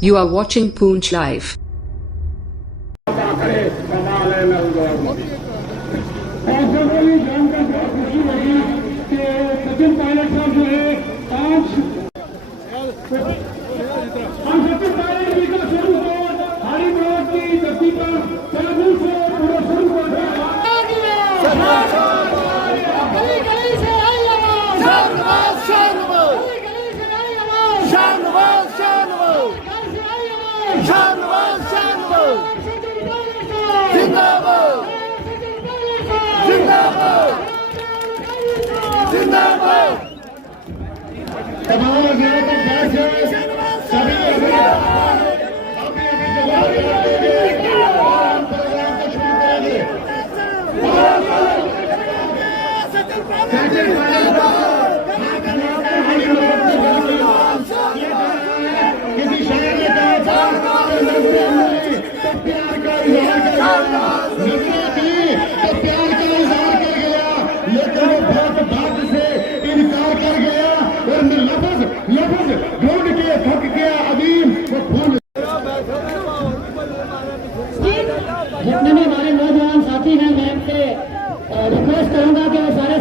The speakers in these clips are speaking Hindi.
You are watching Poonch Live. Sachin Pilot साहब जो है आज हम सचिन पायलट जी का स्वरूप हरी ब्लॉक की धरती पर तेलुगु से पूरा स्वरूप गली गली से आई आवाज शानवाज शानवाज गली गली से आई आवाज शानवाज शानवाज घर से आई आवाज शानवाज शानवाज जिंदाबाद जिंदाबाद जिंदाबाद तमाम जिलों पर बैठ जाए सभी प्रोग्राम को शुरू करेंगे किसी शहर में प्यार का इजहार कर गया लेकिन वो बात से इनकार कर गया और लफ्ज ढूंढ के थक गया अदीम वो फूल। जितने भी हमारे नौजवान साथी हैं मैं इनसे रिक्वेस्ट करूंगा कि वो सारे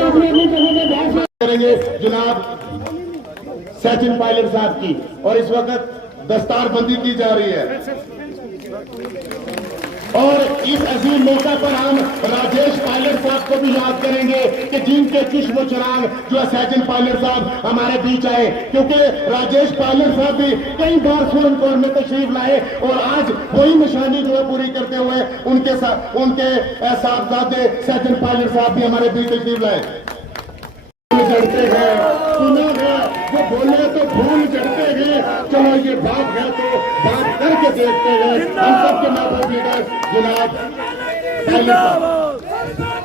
अपनी अपनी जगह में बैठ करेंगे जनाब सचिन पायलट साहब की। और इस वक्त दस्तारबंदी की जा रही है और इस अजीम मौका पर हम राजेश पायलट साहब को भी याद करेंगे कि जिनके चश्म चिराग जो सचिन पायलट साहब हमारे बीच आए, क्योंकि राजेश पायलट साहब भी कई बार सुप्रीम कोर्ट में तशरीफ लाए और आज वही निशानी जो है पूरी करते हुए उनके साहबजादे सचिन पायलट साहब भी हमारे बीच तशरीफ लाए। चढ़ते हैं सुना है जो बोले तो फूल चढ़ते हैं, चलो ये बात है तो बात करके देखते हैं। हम सबके महबूब लीडर जनाब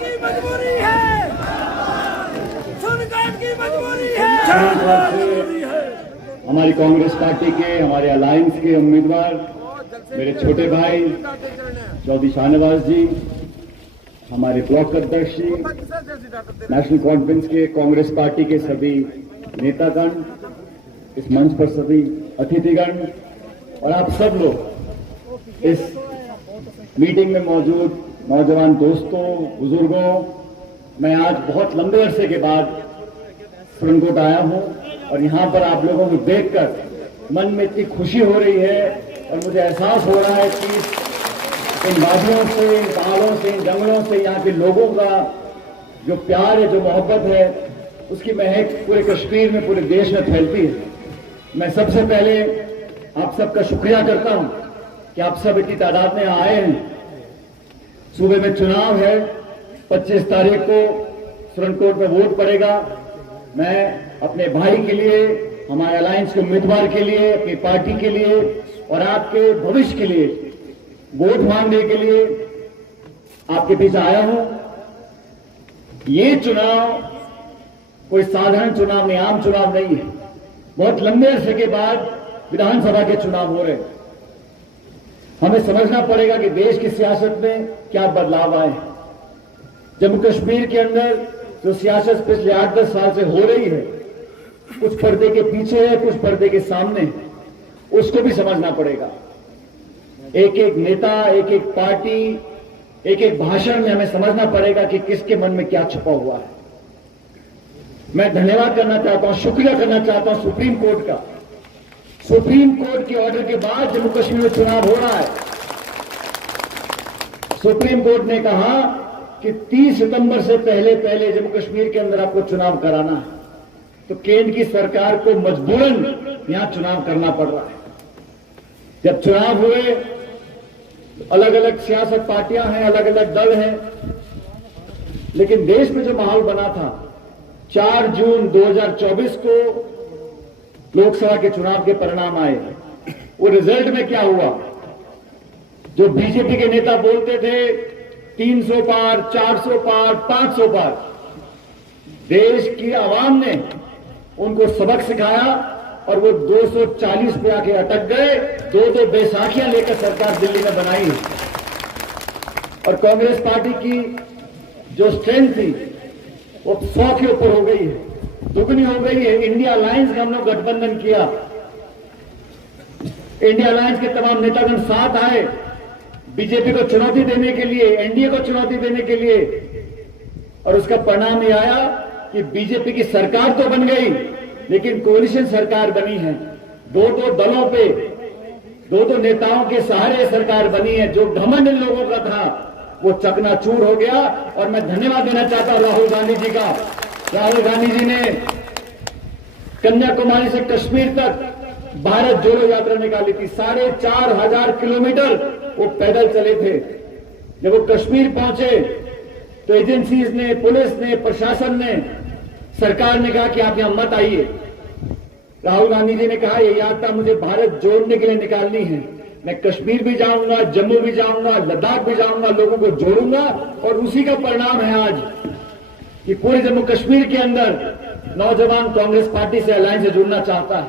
की मजबूरी है, की मजबूरी है। हमारी कांग्रेस पार्टी के हमारे अलायंस के उम्मीदवार मेरे छोटे भाई चौधरी शाहनवाज जी, हमारे ब्लॉक अध्यक्ष जी, नेशनल कॉन्फ्रेंस के कांग्रेस पार्टी के सभी नेतागण, इस मंच पर सभी अतिथिगण और आप सब लोग, इस मीटिंग में मौजूद नौजवान दोस्तों, बुजुर्गों, मैं आज बहुत लंबे अरसे के बाद सुप्रीम कोर्ट आया हूं और यहां पर आप लोगों को देखकर मन में इतनी खुशी हो रही है और मुझे एहसास हो रहा है कि इन वादियों से, इन पहाड़ों से, इन जंगलों से यहाँ के लोगों का जो प्यार है, जो मोहब्बत है, उसकी महक पूरे कश्मीर में, पूरे देश में फैलती है। मैं सबसे पहले आप सबका शुक्रिया करता हूं कि आप सब इतनी तादाद में आए हैं। सूबे में चुनाव है, 25 तारीख को सुप्रीम कोर्ट में वोट पड़ेगा। मैं अपने भाई के लिए, हमारे अलायंस के उम्मीदवार के लिए, अपनी पार्टी के लिए और आपके भविष्य के लिए वोट मांगने के लिए आपके बीच आया हूं। ये चुनाव कोई साधारण चुनाव नहीं, आम चुनाव नहीं है। बहुत लंबे अरसे के बाद विधानसभा के चुनाव हो रहे हैं। हमें समझना पड़ेगा कि देश की सियासत में क्या बदलाव आए हैं। जम्मू कश्मीर के अंदर जो सियासत पिछले 8-10 साल से हो रही है, कुछ पर्दे के पीछे है, कुछ पर्दे के सामने, उसको भी समझना पड़ेगा। एक एक नेता, एक एक पार्टी, एक एक भाषण में हमें समझना पड़ेगा कि किसके मन में क्या छुपा हुआ है। मैं धन्यवाद करना चाहता हूं, शुक्रिया करना चाहता हूं सुप्रीम कोर्ट का। सुप्रीम कोर्ट के ऑर्डर के बाद जम्मू कश्मीर में चुनाव हो रहा है। सुप्रीम कोर्ट ने कहा कि 30 सितंबर से पहले जम्मू कश्मीर के अंदर आपको चुनाव कराना है, तो केंद्र की सरकार को मजबूरन यहां चुनाव करना पड़ रहा है। जब चुनाव हुए, अलग अलग सियासत पार्टियां हैं, अलग अलग दल हैं, लेकिन देश में जो माहौल बना था, 4 जून 2024 को लोकसभा के चुनाव के परिणाम आए। वो रिजल्ट में क्या हुआ? जो बीजेपी के नेता बोलते थे 300 पार, 400 पार, 500 पार, देश की आवाम ने उनको सबक सिखाया और वो 240 पे आके अटक गए। 2 बैसाखियां लेकर सरकार दिल्ली में बनाई और कांग्रेस पार्टी की जो स्ट्रेंथ थी वो 100 के ऊपर हो गई है, दुगनी हो गई है। इंडिया अलायंस का हम लोग गठबंधन किया इंडिया अलायंस के तमाम नेतागण साथ आए बीजेपी को चुनौती देने के लिए, एनडीए को चुनौती देने के लिए, और उसका परिणाम ये आया कि बीजेपी की सरकार तो बन गई लेकिन कोalition सरकार बनी है। दो दलों पे दो नेताओं के सहारे सरकार बनी है। जो घमंड इन लोगों का था वो चकनाचूर हो गया। और मैं धन्यवाद देना चाहता हूं राहुल गांधी जी का। राहुल गांधी जी ने कन्याकुमारी से कश्मीर तक भारत जोड़ो यात्रा निकाली थी। 4,500 किलोमीटर वो पैदल चले थे। जब वो कश्मीर पहुंचे तो एजेंसीज ने, पुलिस ने, प्रशासन ने, सरकार ने कहा कि आप यहां मत आइए। राहुल गांधी जी ने कहा ये यात्रा मुझे भारत जोड़ने के लिए निकालनी है। मैं कश्मीर भी जाऊंगा, जम्मू भी जाऊंगा, लद्दाख भी जाऊंगा, लोगों को जोड़ूंगा। और उसी का परिणाम है आज कि पूरे जम्मू कश्मीर के अंदर नौजवान कांग्रेस पार्टी से अलायंस से जुड़ना चाहता है।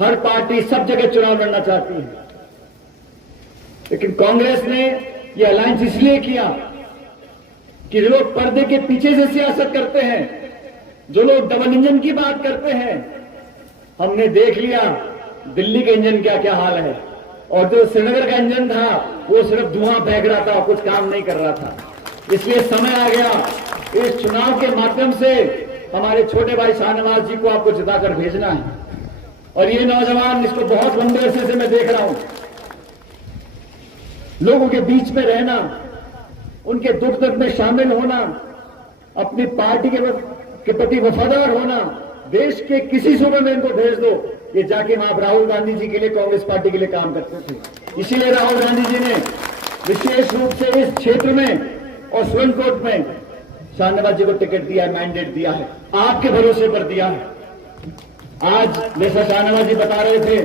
हर पार्टी सब जगह चुनाव लड़ना चाहती है, लेकिन कांग्रेस ने यह अलायंस इसलिए किया कि जो लोग पर्दे के पीछे से सियासत करते हैं, जो लोग डबल इंजन की बात करते हैं, हमने देख लिया दिल्ली का इंजन क्या क्या हाल है। और जो श्रीनगर का इंजन था वो सिर्फ धुआं फेंक रहा था और कुछ काम नहीं कर रहा था। इसलिए समय आ गया इस चुनाव के माध्यम से हमारे छोटे भाई शाहनवाज जी को आपको जिताकर भेजना है। और ये नौजवान, इसको बहुत लंबे अरसे से मैं देख रहा हूं, लोगों के बीच में रहना, उनके दुख दर्द में शामिल होना, अपनी पार्टी के प्रति वफादार होना। देश के किसी सूबे में इनको भेज दो, ये जाके वहां राहुल गांधी जी के लिए, कांग्रेस पार्टी के लिए काम करते थे। इसीलिए राहुल गांधी जी ने विशेष रूप से इस क्षेत्र में और सुप्रीम में शाहनवाज जी को टिकट दिया है, मैंडेट दिया है, आपके भरोसे पर दिया है। आज जैसा शाहनवाज जी बता रहे थे,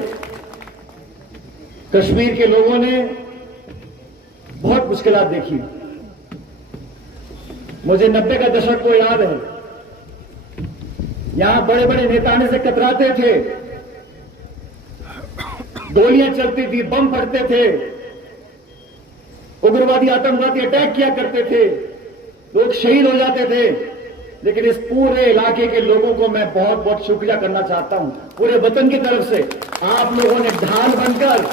कश्मीर के लोगों ने बहुत मुश्किलात देखी। मुझे 90 का दशक को याद है, यहां बड़े बड़े नेता आने से कतराते थे, गोलियां चलती थी, बम फटते थे, उग्रवादी आतंकवादी अटैक किया करते थे, लोग शहीद हो जाते थे। लेकिन इस पूरे इलाके के लोगों को मैं बहुत बहुत शुक्रिया करना चाहता हूं, पूरे वतन की तरफ से। आप लोगों ने ढाल बनकर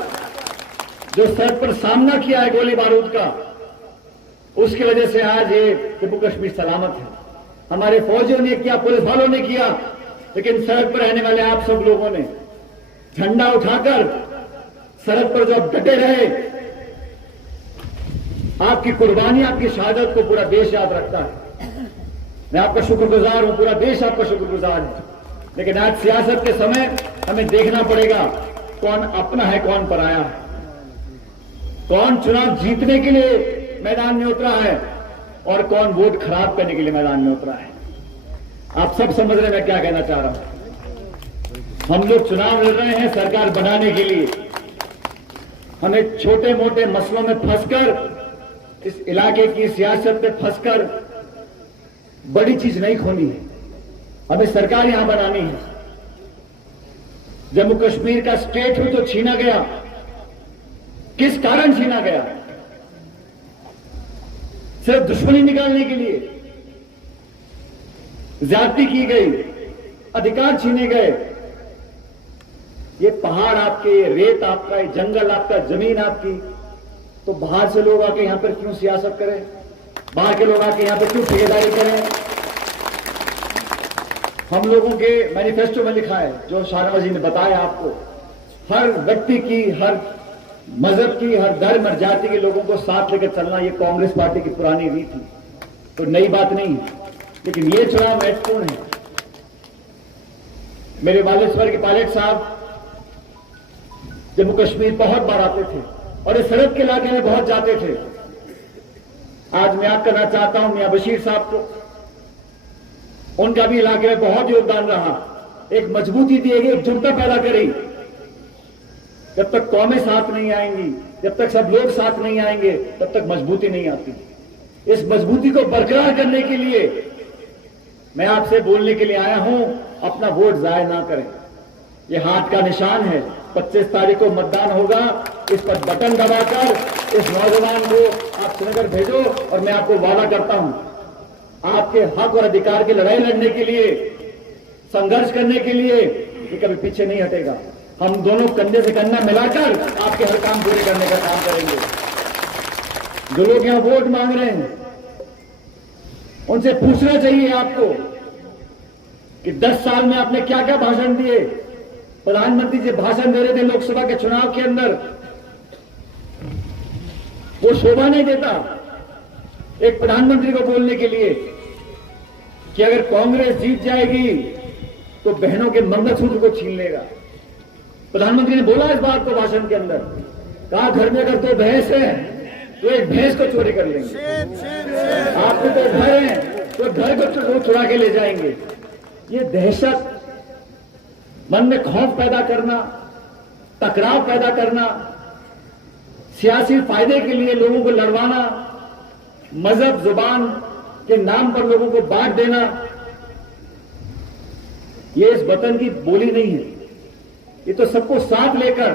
जो सर पर सामना किया है गोली बारूद का, उसकी वजह से आज ये जम्मू कश्मीर सलामत है। हमारे फौजियों ने किया, पुलिस वालों ने किया, लेकिन सड़क पर रहने वाले आप सब लोगों ने झंडा उठाकर सड़क पर जो डटे रहे, आपकी कुर्बानी, आपकी शहादत को पूरा देश याद रखता है। मैं आपका शुक्रगुजार हूं, पूरा देश आपका शुक्रगुजार है। लेकिन आज सियासत के समय हमें देखना पड़ेगा कौन अपना है, कौन पराया है, कौन चुनाव जीतने के लिए मैदान में उतरा है और कौन वोट खराब करने के लिए मैदान में उतरा है। आप सब समझ रहे हैं मैं क्या कहना चाह रहा हूं। हम लोग चुनाव लड़ रहे हैं सरकार बनाने के लिए। हमें छोटे मोटे मसलों में फंसकर, इस इलाके की सियासत में फंसकर बड़ी चीज नहीं खोनी है। हमें सरकार यहां बनानी है। जम्मू कश्मीर का स्टेटहुड तो छीना गया, किस कारण छीना गया? सिर्फ दुश्मनी निकालने के लिए ज्यादती की गई, अधिकार छीने गए। ये पहाड़ आपके, ये रेत आपका, ये जंगल आपका, जमीन आपकी, तो बाहर से लोग आके यहां पर क्यों सियासत करें? बाहर के लोग आके यहां पर क्यों ठेकेदारी करें? हम लोगों के मैनिफेस्टो में लिखा है, जो शाहनवाज जी ने बताया आपको, हर व्यक्ति की, हर मजहब की, हर धर्म, हर जाति के लोगों को साथ लेकर चलना, ये कांग्रेस पार्टी की पुरानी रीत थी, तो नई बात नहीं है। लेकिन ये चुनाव महत्वपूर्ण है। मेरे बालेश्वर के पायलट साहब जम्मू कश्मीर बहुत बार आते थे और इस सड़क के इलाके में बहुत जाते थे। आज मैं याद करना चाहता हूं मियां बशीर साहब को, उनका भी इलाके में बहुत योगदान रहा, एक मजबूती दी, एकजुटता पैदा करी। जब तक कौमें साथ नहीं आएंगी, जब तक सब लोग साथ नहीं आएंगे, तब तक मजबूती नहीं आती। इस मजबूती को बरकरार करने के लिए मैं आपसे बोलने के लिए आया हूं, अपना वोट जाया ना करें। ये हाथ का निशान है, 25 तारीख को मतदान होगा, इस पर बटन दबाकर इस नौजवान को आप श्रीनगर भेजो। और मैं आपको वादा करता हूं, आपके हक और अधिकार की लड़ाई लड़ने के लिए, संघर्ष करने के लिए ये कभी पीछे नहीं हटेगा। हम दोनों कंधे से कंधा मिलाकर आपके हर काम पूरे करने का काम करेंगे। जो लोग यहां वोट मांग रहे हैं उनसे पूछना चाहिए आपको कि 10 साल में आपने क्या क्या भाषण दिए। प्रधानमंत्री जी भाषण दे रहे थे लोकसभा के चुनाव के अंदर, वो शोभा नहीं देता एक प्रधानमंत्री को बोलने के लिए कि अगर कांग्रेस जीत जाएगी तो बहनों के मंगलसूत्र को छीन लेगा। प्रधानमंत्री ने बोला इस बात को भाषण के अंदर, कहा घर में अगर 2 भैंस है तो एक भैंस को चोरी कर लेंगे, आपको 2 घर हैं तो घर को चुरा के ले जाएंगे। ये दहशत, मन में खौफ पैदा करना, टकराव पैदा करना, सियासी फायदे के लिए लोगों को लड़वाना, मजहब जुबान के नाम पर लोगों को बांट देना, ये इस वतन की बोली नहीं है। ये तो सबको साथ लेकर,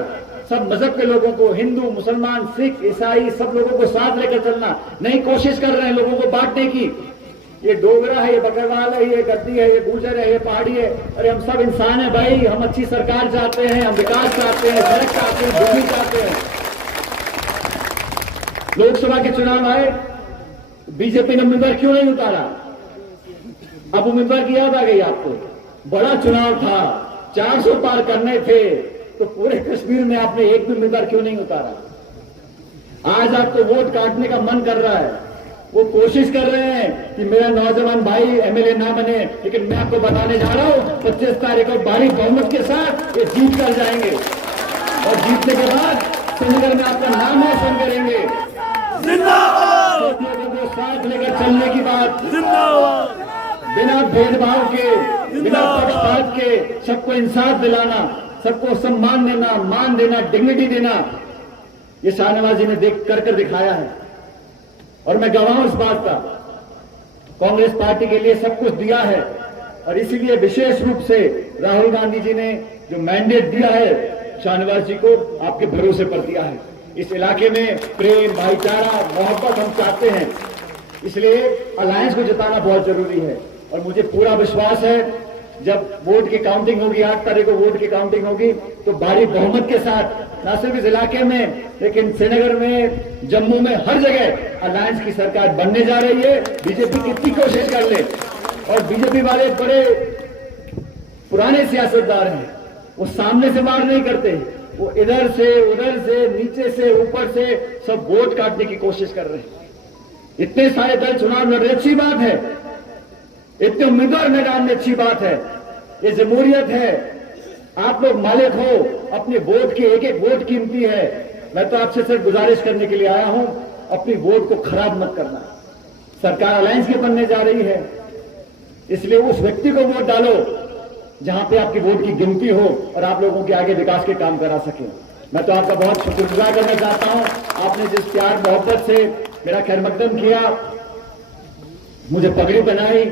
सब मजहब के लोगों को, हिंदू, मुसलमान, सिख, ईसाई, सब लोगों को साथ लेकर चलना नहीं कोशिश कर रहे हैं लोगों को बांटने की। ये डोगरा है, ये बकरवाल है, ये गद्दी है, ये गुर्जर है, ये पहाड़ी है, अरे हम सब इंसान हैं भाई। हम अच्छी सरकार चाहते हैं, हम विकास चाहते हैं, सड़क चाहते हैं, बिजली चाहते हैं। लोकसभा के चुनाव आए, बीजेपी ने उम्मीदवार क्यों नहीं उतारा? अब उम्मीदवार की याद आ गई आपको? बड़ा चुनाव था, 400 पार करने थे, तो पूरे कश्मीर में आपने एक भी उम्मीदवार क्यों नहीं उतारा? आज आपको वोट काटने का मन कर रहा है। वो कोशिश कर रहे हैं कि मेरा नौजवान भाई एमएलए ना बने, लेकिन मैं आपको बताने जा रहा हूं 25 तारीख को भारी बहुमत के साथ ये जीत कर जाएंगे और जीतने के बाद श्रीनगर में आपका नाम है सुन करेंगे। जिंदाबाद! साथ लेकर चलने की बात, जिंदाबाद! बिना भेदभाव के, बिना पक्षपात के सबको इंसाफ दिलाना, सबको सम्मान देना, मान देना, डिग्निटी देना, ये शाहनवाज जी ने कर दिखाया है और मैं गवाह हूं इस बात का। कांग्रेस पार्टी के लिए सब कुछ दिया है और इसीलिए विशेष रूप से राहुल गांधी जी ने जो मैंडेट दिया है शाहनवाज जी को, आपके भरोसे पर दिया है। इस इलाके में प्रेम, भाईचारा, मोहब्बत हम चाहते हैं, इसलिए अलायंस को जिताना बहुत जरूरी है। और मुझे पूरा विश्वास है जब वोट की काउंटिंग होगी, 8 तारीख को वोट की काउंटिंग होगी, तो भारी बहुमत के साथ न सिर्फ इस इलाके में लेकिन श्रीनगर में, जम्मू में, हर जगह अलायंस की सरकार बनने जा रही है। बीजेपी कितनी कोशिश कर ले, और बीजेपी वाले बड़े पुराने सियासतदार हैं, वो सामने से वार नहीं करते, वो इधर से उधर से, नीचे से ऊपर से सब वोट काटने की कोशिश कर रहे हैं। इतने सारे दल चुनाव लड़ रहे, अच्छी बात है, इतने उम्मीदवार मैदान में, अच्छी बात है, ये जमहूरियत है। आप लोग मालिक हो अपने वोट के, एक एक वोट कीमती है। मैं तो आपसे सिर्फ गुजारिश करने के लिए आया हूं, अपनी वोट को खराब मत करना। सरकार अलायंस की बनने जा रही है, इसलिए उस व्यक्ति को वोट डालो जहां पे आपकी वोट की गिनती हो और आप लोगों के आगे विकास के काम करा सके। मैं तो आपका बहुत शुक्रगुजार करना चाहता हूं, आपने जिस प्यार मोहब्बत से मेरा खैर मकदम किया, मुझे पगड़ी बनाई,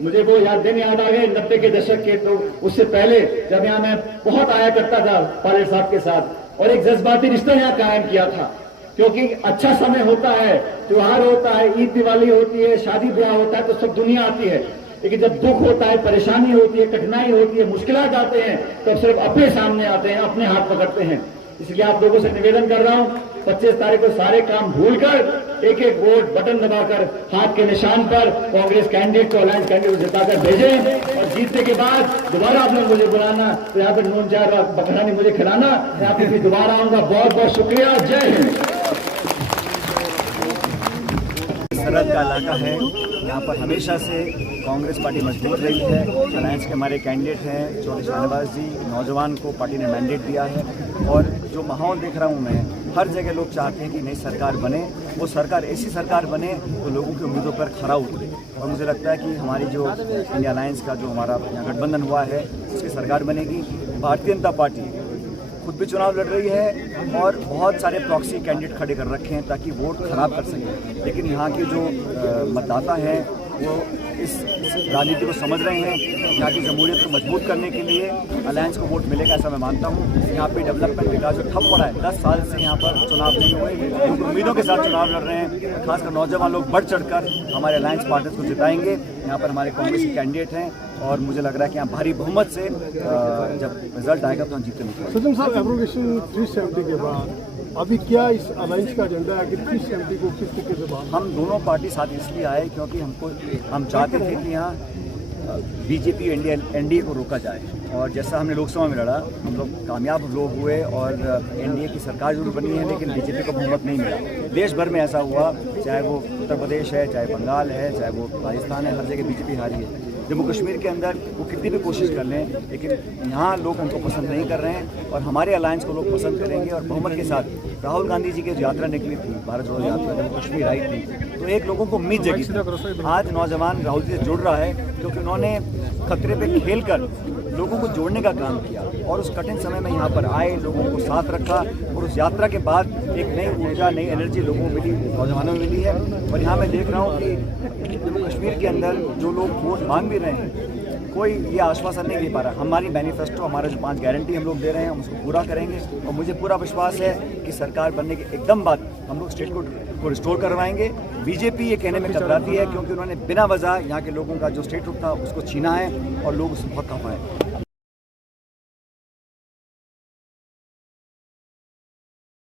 मुझे वो दिन याद आ गए 90 के दशक के। तो उससे पहले जब यहां मैं बहुत आया करता था पायलट साहब के साथ, और एक जज्बाती रिश्ता यहां कायम किया था, क्योंकि अच्छा समय होता है, त्योहार होता है, ईद दिवाली होती है, शादी ब्याह होता है, तो सब दुनिया आती है। लेकिन जब दुख होता है, परेशानी होती है, कठिनाई होती है, मुश्किलात आते हैं, तब सिर्फ अपने सामने आते हैं, अपने हाथ पकड़ते हैं। इसलिए आप लोगों से निवेदन कर रहा हूं, 25 तारीख को सारे काम भूलकर एक एक वोट बटन दबाकर हाथ के निशान पर कांग्रेस कैंडिडेट को, अलायंस कैंडिडेट को जिताकर भेजें, और जीतने के बाद दोबारा आप लोग मुझे बुलाना, तो यहाँ पर नून चाय और बकरानी मुझे खिलाना, यहाँ पे भी दोबारा आऊंगा। बहुत बहुत शुक्रिया, जय हिंद। सरहद का इलाका है, यहाँ पर हमेशा से कांग्रेस पार्टी मजबूत रही है। अलायंस के हमारे कैंडिडेट हैं चौधरी शाहनवाज जी, नौजवान को पार्टी ने मैंडेट दिया है, और जो माहौल देख रहा हूँ मैं, हर जगह लोग चाहते हैं कि नई सरकार बने, वो सरकार ऐसी सरकार बने तो लोगों की उम्मीदों पर खरा उतरे। और मुझे लगता है कि हमारी जो इंडिया अलायंस का जो हमारा यहाँ गठबंधन हुआ है, उसकी सरकार बनेगी। भारतीय जनता पार्टी खुद भी चुनाव लड़ रही है और बहुत सारे प्रॉक्सी कैंडिडेट खड़े कर रखे हैं ताकि वोट खराब कर सकें, लेकिन यहाँ के जो मतदाता हैं वो इस राजनीति को समझ रहे हैं। यहाँ की जमहूरियत को मजबूत करने के लिए अलायंस को वोट मिलेगा, ऐसा मैं मानता हूँ। यहाँ पे डेवलपमेंट विकास जो ठप पड़ा है, 10 साल से यहाँ पर चुनाव नहीं हुए, लोग उम्मीदों के साथ चुनाव लड़ रहे हैं, खासकर नौजवान लोग बढ़ चढ़कर हमारे अलायंस पार्टीज को जिताएंगे। यहाँ पर हमारे कांग्रेस के कैंडिडेट हैं और मुझे लग रहा है कि यहाँ भारी बहुमत से जब रिजल्ट आएगा तो हम जीतते निकलेंगे। सचिन साहब, एब्रोगेशन 370 के बाद अभी क्या इस अलायंस का एजेंडा है कि 370 को किस तरीके से बात? हम दोनों पार्टी साथ इसलिए आए क्योंकि हम चाहते थे कि यहाँ बीजेपी एनडीए को रोका जाए, और जैसा हमने लोकसभा में लड़ा हम लोग कामयाब लोग हुए और एनडीए की सरकार जरूर बनी है लेकिन बीजेपी को बहुमत नहीं मिला। देश भर में ऐसा हुआ, चाहे वो उत्तर प्रदेश है, चाहे बंगाल है, चाहे वो राजस्थान है, हर जगह बीजेपी हारी है। जम्मू कश्मीर के अंदर वो कितनी भी कोशिश कर लें लेकिन यहाँ लोग उनको पसंद नहीं कर रहे हैं और हमारे अलायंस को लोग पसंद करेंगे। और बहुमत के साथ राहुल गांधी जी की जो यात्रा निकली थी, भारत जोड़ो यात्रा, जम्मू कश्मीर आई थी, तो एक लोगों को उम्मीद जगी थी। आज नौजवान राहुल जी से जुड़ रहा है क्योंकि उन्होंने खतरे पे खेलकर लोगों को जोड़ने का काम किया और उस कठिन समय में यहाँ पर आए, लोगों को साथ रखा और उस यात्रा के बाद एक नई ऊर्जा, नई एनर्जी लोगों को मिली, नौजवानों में मिली है। और यहाँ मैं देख रहा हूँ कि जम्मू कश्मीर के अंदर जो लोग वोट मांग भी रहे हैं, कोई ये आश्वासन नहीं दे पा रहा। हमारी मैनिफेस्टो, हमारा जो 5 गारंटी हम लोग दे रहे हैं, हम उसको पूरा करेंगे और मुझे पूरा विश्वास है कि सरकार बनने के एकदम बाद हम लोग स्टेट को रिस्टोर करवाएंगे। बीजेपी ये कहने में कतराती है क्योंकि उन्होंने बिना वजह यहाँ के लोगों का जो स्टेट था उसको छीना है और लोग उसको हक खा पाए।